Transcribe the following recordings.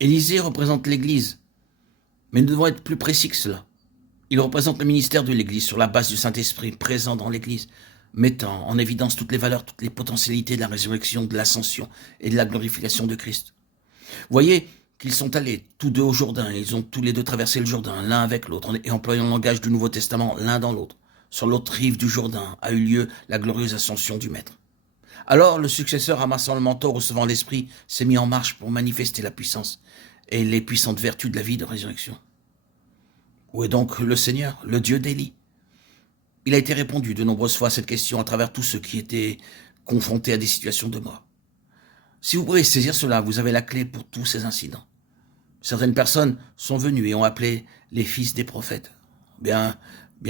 Élisée représente l'Église, mais nous devons être plus précis que cela. Il représente le ministère de l'Église sur la base du Saint-Esprit présent dans l'Église, mettant en évidence toutes les valeurs, toutes les potentialités de la résurrection, de l'ascension et de la glorification de Christ. Voyez qu'ils sont allés tous deux au Jourdain, ils ont tous les deux traversé le Jourdain, l'un avec l'autre, et employant le langage du Nouveau Testament, l'un dans l'autre. Sur l'autre rive du Jourdain a eu lieu la glorieuse ascension du Maître. Alors le successeur, ramassant le manteau, recevant l'Esprit, s'est mis en marche pour manifester la puissance et les puissantes vertus de la vie de résurrection. Où est donc le Seigneur, le Dieu d'Élie? Il a été répondu de nombreuses fois à cette question à travers tous ceux qui étaient confrontés à des situations de mort. Si vous pouvez saisir cela, vous avez la clé pour tous ces incidents. Certaines personnes sont venues et ont appelé les fils des prophètes. Bien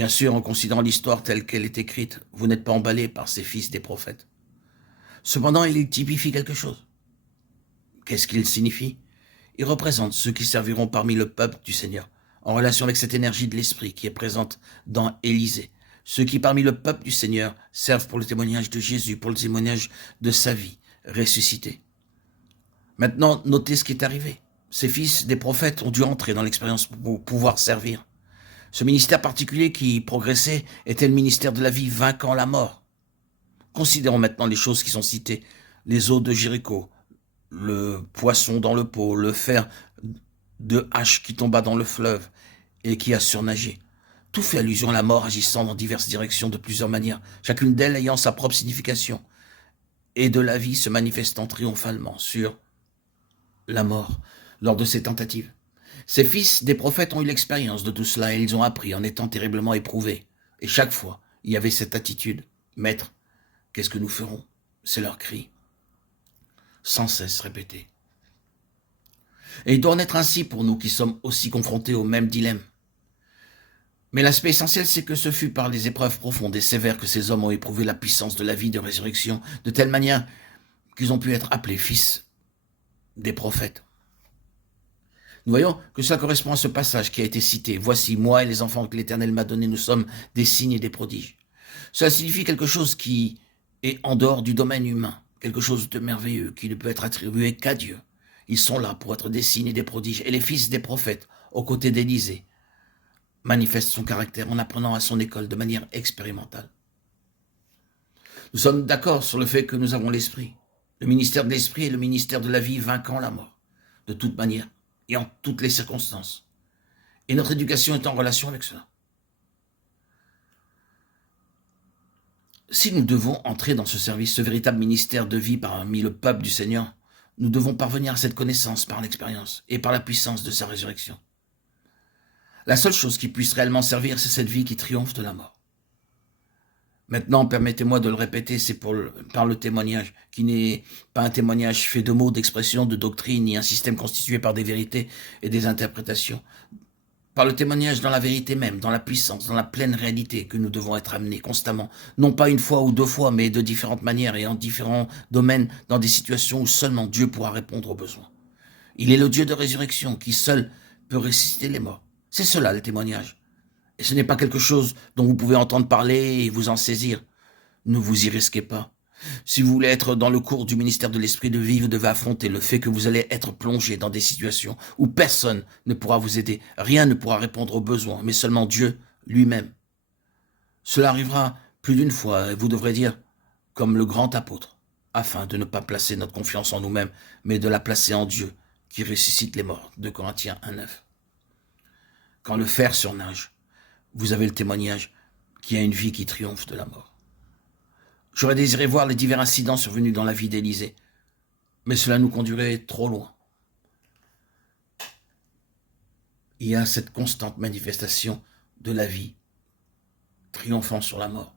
sûr, en considérant l'histoire telle qu'elle est écrite, vous n'êtes pas emballé par ces fils des prophètes. Cependant, il typifie quelque chose. Qu'est-ce qu'il signifie? Il représente ceux qui serviront parmi le peuple du Seigneur, en relation avec cette énergie de l'Esprit qui est présente dans Élisée. Ceux qui, parmi le peuple du Seigneur, servent pour le témoignage de Jésus, pour le témoignage de sa vie ressuscitée. Maintenant, notez ce qui est arrivé. Ces fils des prophètes ont dû entrer dans l'expérience pour pouvoir servir. Ce ministère particulier qui progressait était le ministère de la vie vainquant la mort. Considérons maintenant les choses qui sont citées. Les eaux de Jéricho, le poisson dans le pot, le fer de hache qui tomba dans le fleuve et qui a surnagé. Tout fait allusion à la mort agissant dans diverses directions de plusieurs manières, chacune d'elles ayant sa propre signification, et de la vie se manifestant triomphalement sur la mort lors de ces tentatives. Ces fils des prophètes ont eu l'expérience de tout cela et ils ont appris en étant terriblement éprouvés. Et chaque fois, il y avait cette attitude. Maître, qu'est-ce que nous ferons? C'est leur cri, sans cesse répété. Et il doit en être ainsi pour nous qui sommes aussi confrontés au même dilemme. Mais l'aspect essentiel, c'est que ce fut par les épreuves profondes et sévères que ces hommes ont éprouvé la puissance de la vie de résurrection, de telle manière qu'ils ont pu être appelés fils des prophètes. Nous voyons que cela correspond à ce passage qui a été cité. « Voici, moi et les enfants que l'Éternel m'a donnés, nous sommes des signes et des prodiges. » Cela signifie quelque chose qui est en dehors du domaine humain, quelque chose de merveilleux qui ne peut être attribué qu'à Dieu. Ils sont là pour être des signes et des prodiges. Et les fils des prophètes, aux côtés d'Élisée, manifestent son caractère en apprenant à son école de manière expérimentale. Nous sommes d'accord sur le fait que nous avons l'Esprit. Le ministère de l'Esprit est le ministère de la vie vainquant la mort, de toute manière et en toutes les circonstances. Et notre éducation est en relation avec cela. Si nous devons entrer dans ce service, ce véritable ministère de vie parmi le peuple du Seigneur, nous devons parvenir à cette connaissance par l'expérience et par la puissance de sa résurrection. La seule chose qui puisse réellement servir, c'est cette vie qui triomphe de la mort. Maintenant, permettez-moi de le répéter, c'est par le témoignage, qui n'est pas un témoignage fait de mots, d'expressions, de doctrines, ni un système constitué par des vérités et des interprétations. Par le témoignage dans la vérité même, dans la puissance, dans la pleine réalité que nous devons être amenés constamment, non pas une fois ou deux fois, mais de différentes manières et en différents domaines, dans des situations où seulement Dieu pourra répondre aux besoins. Il est le Dieu de résurrection qui seul peut ressusciter les morts. C'est cela le témoignage. Et ce n'est pas quelque chose dont vous pouvez entendre parler et vous en saisir. Ne vous y risquez pas. Si vous voulez être dans le cours du ministère de l'Esprit de vie, vous devez affronter le fait que vous allez être plongé dans des situations où personne ne pourra vous aider, rien ne pourra répondre aux besoins, mais seulement Dieu lui-même. Cela arrivera plus d'une fois et vous devrez dire, comme le grand apôtre, afin de ne pas placer notre confiance en nous-mêmes, mais de la placer en Dieu qui ressuscite les morts. 2 Corinthiens 1,9. Quand le fer surnage, vous avez le témoignage qu'il y a une vie qui triomphe de la mort. J'aurais désiré voir les divers incidents survenus dans la vie d'Élisée, mais cela nous conduirait trop loin. Il y a cette constante manifestation de la vie triomphant sur la mort.